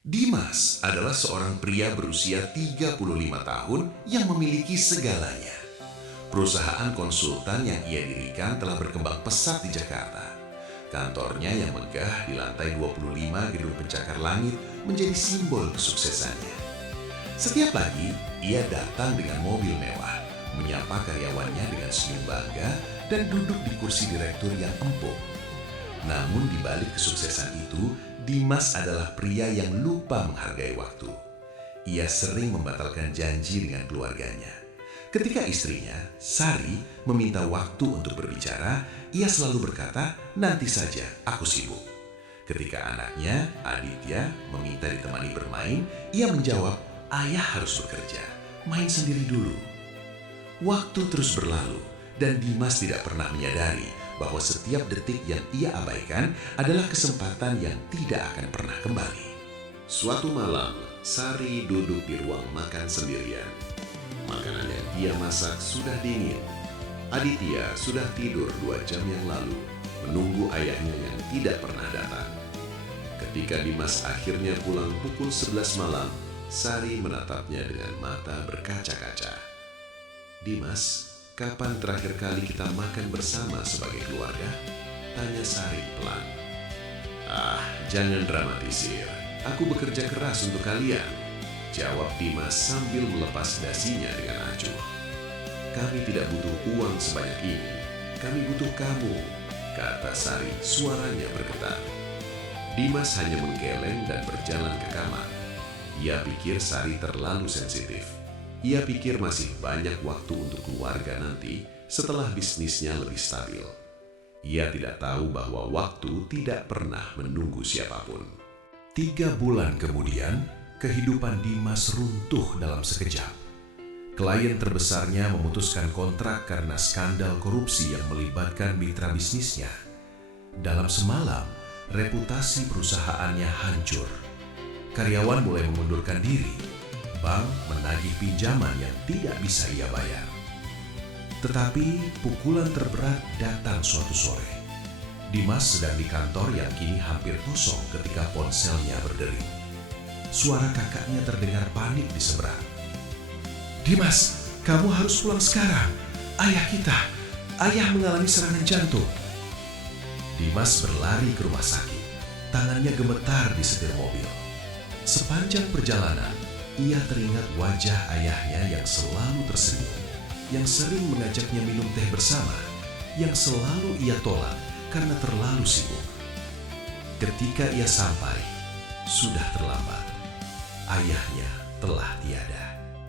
Dimas adalah seorang pria berusia 35 tahun yang memiliki segalanya. Perusahaan konsultan yang ia dirikan telah berkembang pesat di Jakarta. Kantornya yang megah di lantai 25 gedung pencakar langit menjadi simbol kesuksesannya. Setiap pagi, ia datang dengan mobil mewah, menyapa karyawannya dengan senyum bangga, dan duduk di kursi direktur yang empuk. Namun di balik kesuksesan itu, Dimas adalah pria yang lupa menghargai waktu. Ia sering membatalkan janji dengan keluarganya. Ketika istrinya, Sari, meminta waktu untuk berbicara, ia selalu berkata, "Nanti saja, aku sibuk." Ketika anaknya, Aditya, meminta ditemani bermain, ia menjawab, "Ayah harus bekerja, main sendiri dulu." Waktu terus berlalu, dan Dimas tidak pernah menyadari bahwa setiap detik yang ia abaikan adalah kesempatan yang tidak akan pernah kembali. Suatu malam, Sari duduk di ruang makan sendirian. Makanan yang dia masak sudah dingin. Aditya sudah tidur 2 jam yang lalu, menunggu ayahnya yang tidak pernah datang. Ketika Dimas akhirnya pulang pukul 11 malam, Sari menatapnya dengan mata berkaca-kaca. "Dimas, kapan terakhir kali kita makan bersama sebagai keluarga?" tanya Sari pelan. "Ah, jangan dramatisir. Aku bekerja keras untuk kalian," jawab Dimas sambil melepas dasinya dengan acuh. "Kami tidak butuh uang sebanyak ini. Kami butuh kamu," kata Sari, suaranya bergetar. Dimas hanya menggeleng dan berjalan ke kamar. Ia pikir Sari terlalu sensitif. Ia pikir masih banyak waktu untuk keluarga nanti setelah bisnisnya lebih stabil. Ia tidak tahu bahwa waktu tidak pernah menunggu siapapun. 3 bulan kemudian, kehidupan Dimas runtuh dalam sekejap. Klien terbesarnya memutuskan kontrak karena skandal korupsi yang melibatkan mitra bisnisnya. Dalam semalam, reputasi perusahaannya hancur. Karyawan mulai mengundurkan diri. Bank menagih pinjaman yang tidak bisa ia bayar. Tetapi pukulan terberat datang suatu sore. Dimas sedang di kantor yang kini hampir kosong ketika ponselnya berdering. Suara kakaknya terdengar panik di seberang. "Dimas, kamu harus pulang sekarang. Ayah mengalami serangan jantung." Dimas berlari ke rumah sakit. Tangannya gemetar di setir mobil. Sepanjang perjalanan, ia teringat wajah ayahnya yang selalu tersenyum, yang sering mengajaknya minum teh bersama, yang selalu ia tolak karena terlalu sibuk. Ketika ia sampai, sudah terlambat. Ayahnya telah tiada.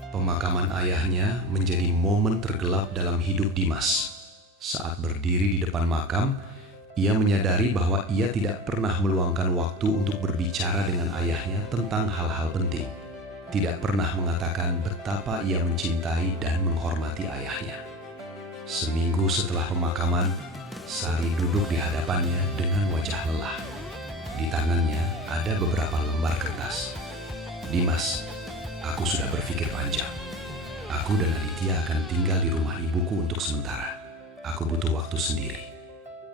Pemakaman ayahnya menjadi momen tergelap dalam hidup Dimas. Saat berdiri di depan makam, ia menyadari bahwa ia tidak pernah meluangkan waktu untuk berbicara dengan ayahnya tentang hal-hal penting. Tidak pernah mengatakan betapa ia mencintai dan menghormati ayahnya. Seminggu setelah pemakaman, Sari duduk di hadapannya dengan wajah lelah. Di tangannya ada beberapa lembar kertas. "Dimas, aku sudah berpikir panjang. Aku dan Aditya akan tinggal di rumah ibuku untuk sementara. Aku butuh waktu sendiri,"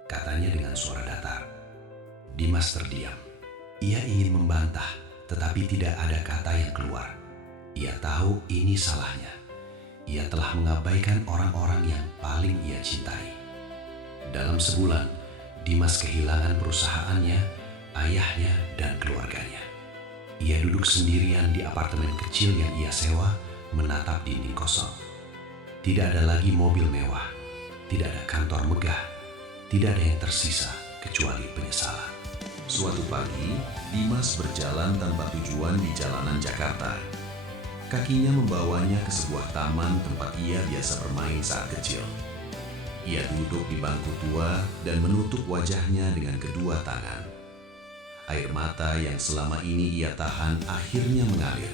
katanya dengan suara datar. Dimas terdiam. Ia ingin membantah, tetapi tidak ada kata yang keluar. Ia tahu ini salahnya. Ia telah mengabaikan orang-orang yang paling ia cintai. Dalam sebulan, Dimas kehilangan perusahaannya, ayahnya, dan keluarganya. Ia duduk sendirian di apartemen kecil yang ia sewa, menatap dinding kosong. Tidak ada lagi mobil mewah, tidak ada kantor megah, tidak ada yang tersisa kecuali penyesalan. Suatu pagi, Dimas berjalan tanpa tujuan di jalanan Jakarta. Kakinya membawanya ke sebuah taman tempat ia biasa bermain saat kecil. Ia duduk di bangku tua dan menutup wajahnya dengan kedua tangan. Air mata yang selama ini ia tahan akhirnya mengalir.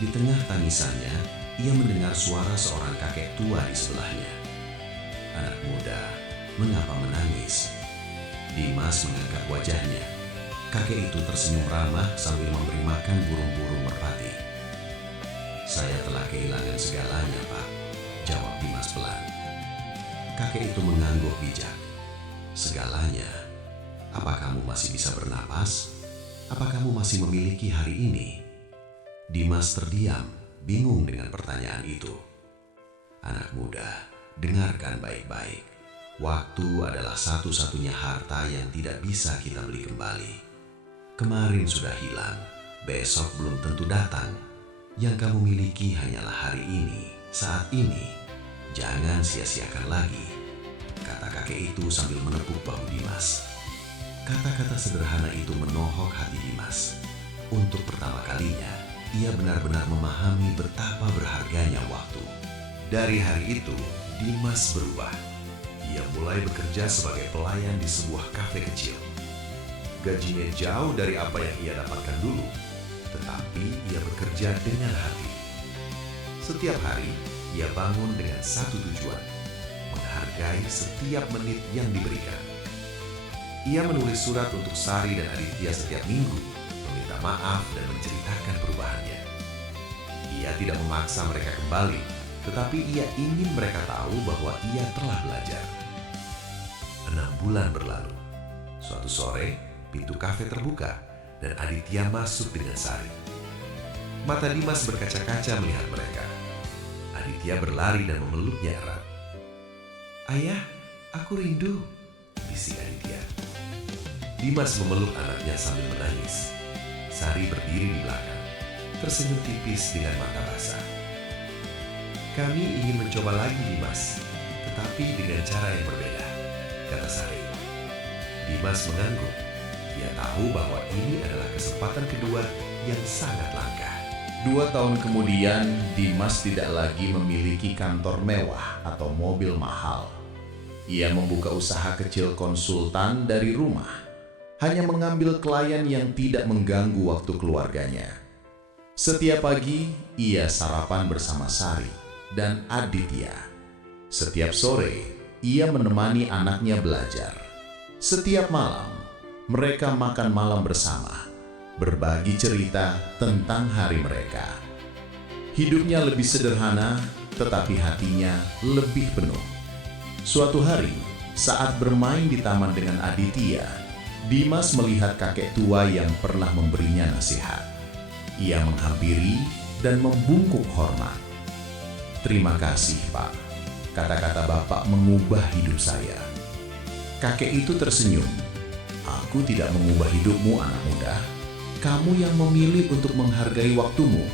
Di tengah tangisannya, ia mendengar suara seorang kakek tua di sebelahnya. "Anak muda, mengapa menangis?" Dimas mengangkat wajahnya. Kakek itu tersenyum ramah sambil memberi makan burung-burung merpati. "Saya telah kehilangan segalanya, Pak," jawab Dimas pelan. Kakek itu mengangguk bijak. "Segalanya? Apa kamu masih bisa bernapas?" Apa kamu masih memiliki hari ini?" Dimas terdiam, bingung dengan pertanyaan itu. "Anak muda, dengarkan baik-baik. Waktu adalah satu-satunya harta yang tidak bisa kita beli kembali. Kemarin sudah hilang, besok belum tentu datang. Yang kamu miliki hanyalah hari ini, saat ini. Jangan sia-siakan lagi," kata kakek itu sambil menepuk bahu Dimas. Kata-kata sederhana itu menohok hati Dimas. Untuk pertama kalinya, ia benar-benar memahami betapa berharganya waktu. Dari hari itu, Dimas berubah. Ia mulai bekerja sebagai pelayan di sebuah kafe kecil. Gajinya jauh dari apa yang ia dapatkan dulu, tetapi ia bekerja dengan hati. Setiap hari, ia bangun dengan satu tujuan: menghargai setiap menit yang diberikan. Ia menulis surat untuk Sari dan Aditya setiap minggu, meminta maaf dan menceritakan perubahannya. Ia tidak memaksa mereka kembali, tetapi ia ingin mereka tahu bahwa ia telah belajar. 6 bulan berlalu. Suatu sore, pintu kafe terbuka dan Aditya masuk dengan Sari. Mata Dimas berkaca-kaca melihat mereka. Aditya berlari dan memeluknya erat. "Ayah, aku rindu," bisik Aditya. Dimas memeluk anaknya sambil menangis. Sari berdiri di belakang, tersenyum tipis dengan mata basah. "Kami ingin mencoba lagi, Dimas, tetapi dengan cara yang berbeda," kata Sari. Dimas mengangguk. Ia tahu bahwa ini adalah kesempatan kedua yang sangat langka. 2 tahun kemudian, Dimas tidak lagi memiliki kantor mewah atau mobil mahal. Ia membuka usaha kecil konsultan dari rumah, hanya mengambil klien yang tidak mengganggu waktu keluarganya. Setiap pagi, ia sarapan bersama Sari dan Aditya. Setiap sore, ia menemani anaknya belajar. Setiap malam, mereka makan malam bersama, berbagi cerita tentang hari mereka. Hidupnya lebih sederhana, tetapi hatinya lebih penuh. Suatu hari, saat bermain di taman dengan Aditya, Dimas melihat kakek tua yang pernah memberinya nasihat. Ia menghampiri dan membungkuk hormat. "Terima kasih, Pak. Kata-kata Bapak mengubah hidup saya." Kakek itu tersenyum. "Aku tidak mengubah hidupmu, anak muda. Kamu yang memilih untuk menghargai waktumu,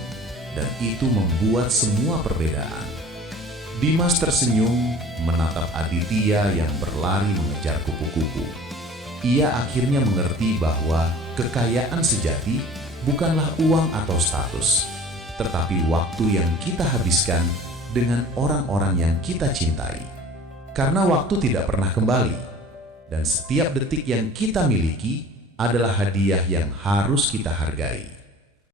dan itu membuat semua perbedaan." Dimas tersenyum menatap Aditya yang berlari mengejar kupu-kupu. Ia akhirnya mengerti bahwa kekayaan sejati bukanlah uang atau status, tetapi waktu yang kita habiskan dengan orang-orang yang kita cintai. Karena waktu tidak pernah kembali, dan setiap detik yang kita miliki adalah hadiah yang harus kita hargai.